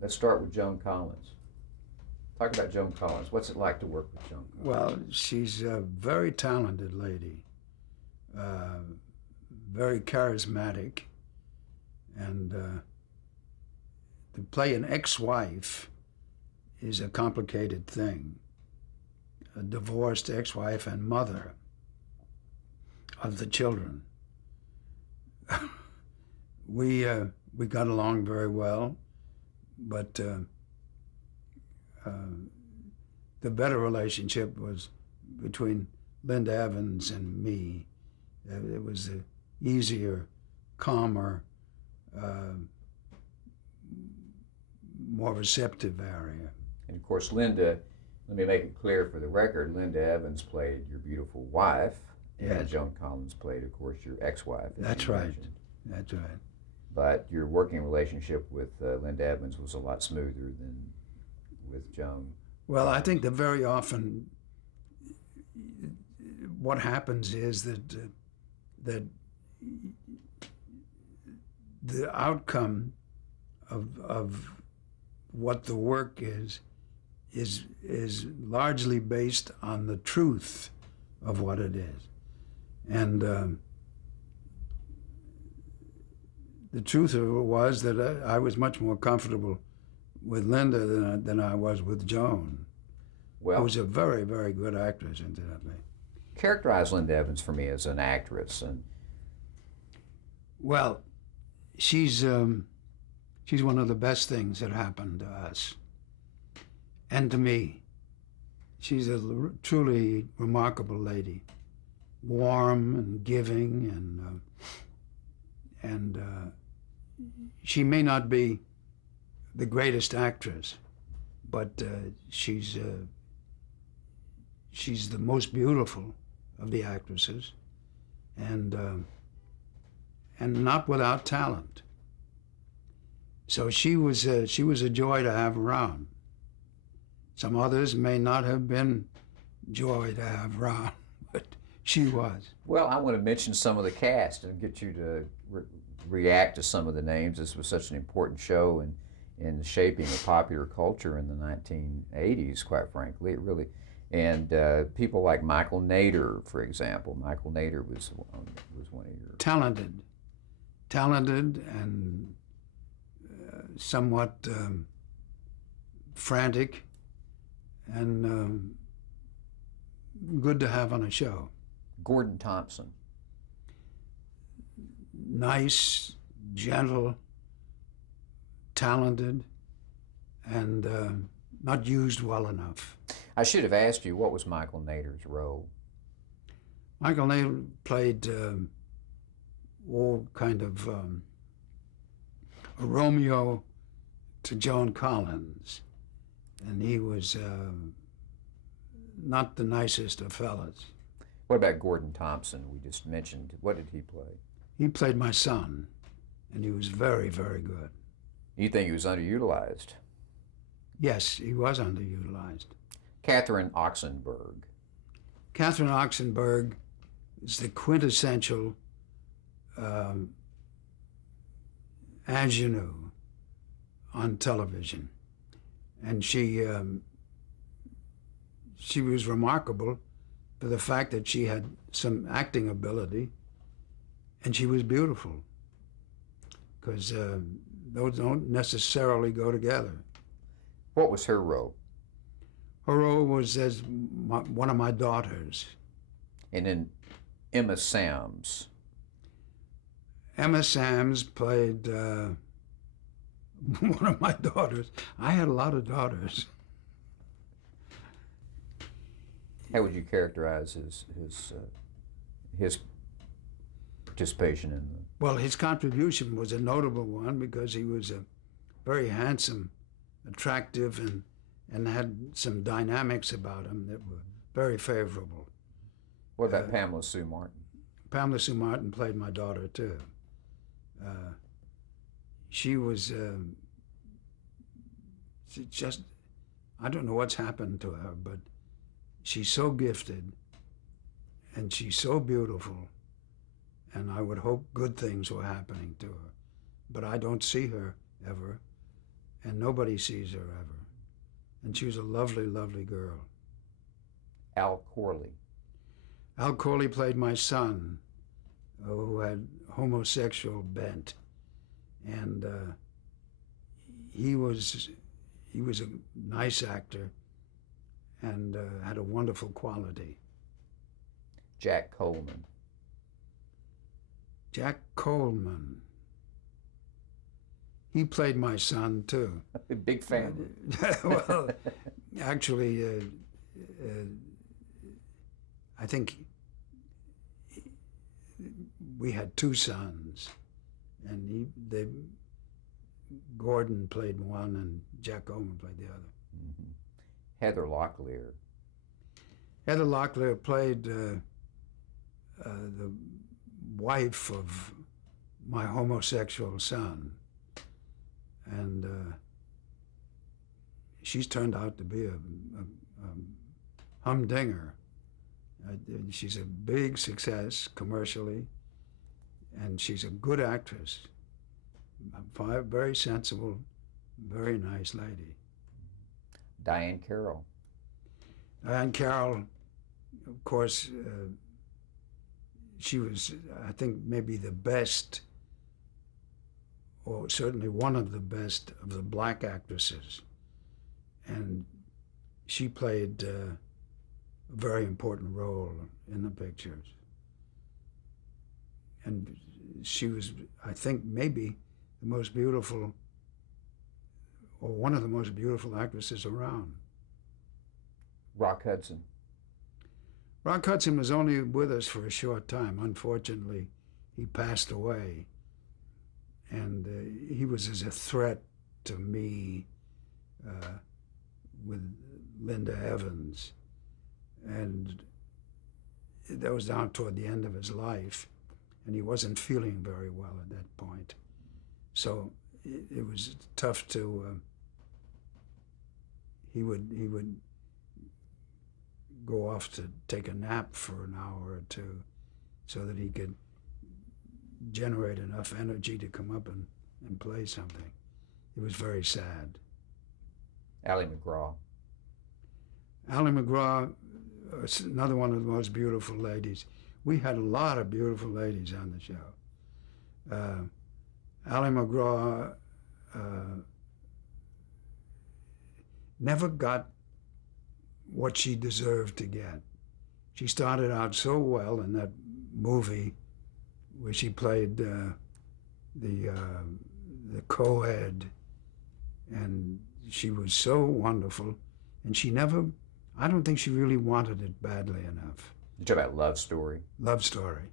Let's start with Joan Collins. Talk about Joan Collins. What's it like to work with Joan Collins? Well, she's a very talented lady, uh, very charismatic, and to play an ex-wife is a complicated thing. A divorced ex-wife and mother of the children. We got along very well, but the better relationship was between Linda Evans and me. It was an easier, calmer, more receptive area. And of course, Linda, let me make it clear for the record, Linda Evans played your beautiful wife, and Yes. Joan Collins played, of course, your ex-wife. as That's you right. mentioned. That's right. But your working relationship with Linda Evans was a lot smoother than with Joan. Well, I think that very often what happens is that the outcome of what the work is largely based on the truth of what it is, and the truth of it was that I was much more comfortable with Linda than I was with Joan, Well, who was a very, very good actress, incidentally. characterize Linda Evans for me as an actress, and Well, she's one of the best things that happened to us, and to me. She's a truly remarkable lady, warm and giving, and she may not be the greatest actress, but she's the most beautiful of the actresses, and not without talent. So she was a joy to have around. Some others may not have been joy to have around, but she was. well, I want to mention some of the cast and get you to react to some of the names. This was such an important show in shaping of popular culture in the 1980s, quite frankly. It really, and people like Michael Nader, for example. Michael Nader was one of your Talented and somewhat frantic and good to have on a show. Gordon Thompson. Nice, gentle, talented, and not used well enough. I should have asked you, what was Michael Nader's role? Michael Nader played all kind of a Romeo to Joan Collins, and he was not the nicest of fellas. What about Gordon Thompson? We just mentioned. What did he play? He played my son, and he was very, very good. You think he was underutilized? Yes, he was underutilized. Catherine Oxenberg. Catherine Oxenberg is the quintessential ingenue on television, and she was remarkable for the fact that she had some acting ability, and she was beautiful, because those don't necessarily go together. What was her role? Her role was as one of my daughters. And then Emma Sams. Emma Sams played one of my daughters. I had a lot of daughters. How would you characterize his participation in the? Well, his contribution was a notable one because he was a very handsome, attractive, and had some dynamics about him that were very favorable. What about Pamela Sue Martin? Pamela Sue Martin played my daughter too. She was she just, I don't know what's happened to her, but she's so gifted and she's so beautiful, and I would hope good things were happening to her. But I don't see her ever, and nobody sees her ever. And she was a lovely, lovely girl. Al Corley. Al Corley played my son, who had homosexual bent, and he was a nice actor and had a wonderful quality. Jack Coleman. Jack Coleman. He played my son too. Big fan. Well, actually, I think we had two sons, and Gordon played one, and Jack Coleman played the other. Mm-hmm. Heather Locklear. Heather Locklear played the wife of my homosexual son, and she's turned out to be a humdinger. She's a big success commercially, and she's a good actress. A very sensible, very nice lady. Diane Carroll. Diane Carroll, of course, she was, I think, maybe the best, or certainly one of the best of the black actresses. And she played a very important role in the pictures. And she was, I think, maybe the most beautiful, or one of the most beautiful actresses around. Rock Hudson. Rock Hudson was only with us for a short time. Unfortunately, he passed away. And he was as a threat to me with Linda Evans. And that was down toward the end of his life, and he wasn't feeling very well at that point. So it was tough to, he would go off to take a nap for an hour or two so that he could generate enough energy to come up and play something. It was very sad. Ally Macgraw. Ally Macgraw, another one of the most beautiful ladies. We had a lot of beautiful ladies on the show. Ally Macgraw never got what she deserved to get. She started out so well in that movie where she played the co-ed, and she was so wonderful, and she never, I don't think she really wanted it badly enough. You talk about Love Story. Love Story.